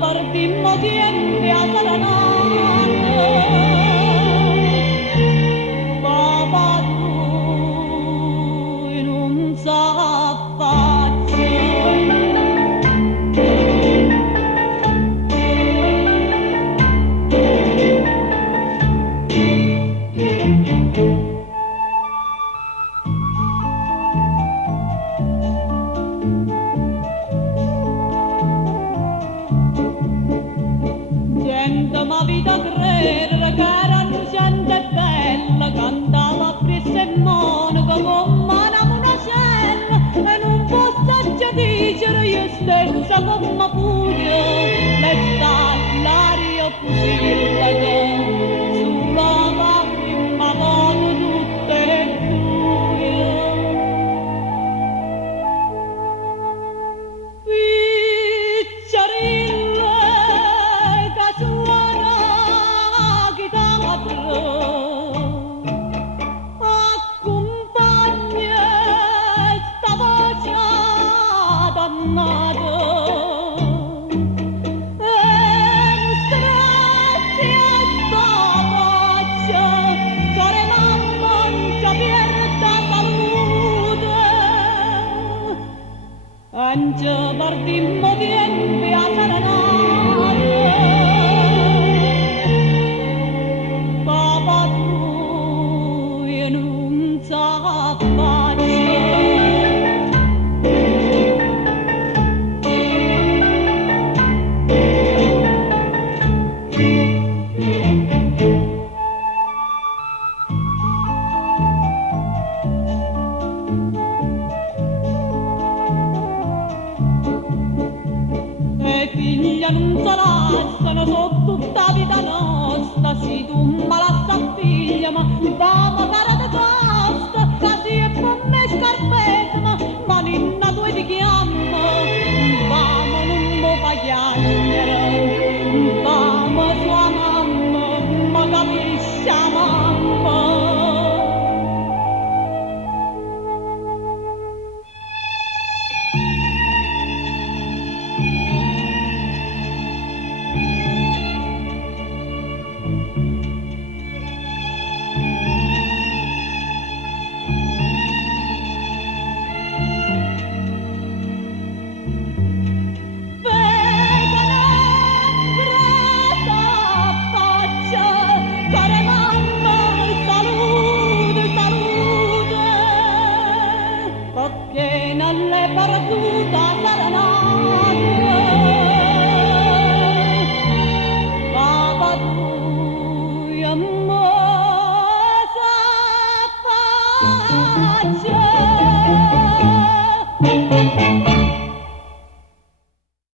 Partimmo tiempo a Saranano, papà tu non sa ma vita credere che era gente bella, cantava triste e monaca con mano una cella e non posso già dicere io stessa come pure l'estate l'aria fusillaga sulla lacrima con tutte e due picciarille che suona accompagna sta voce dannata e strazia sta voce sore mamma non pierda salute anche partimmo tiempo a Saranare papà tu e non sa e figlia non sa lasciano sotto tutta vita nostra si tu malassa figlia ma vamo cara de costa casi e pomme scarpette ma ninna tu ti chiama vamo non mo fa chiacchiere vamo sua mamma ma capisce mamma che non l'è perduta Saranate papà tu e mo sa pace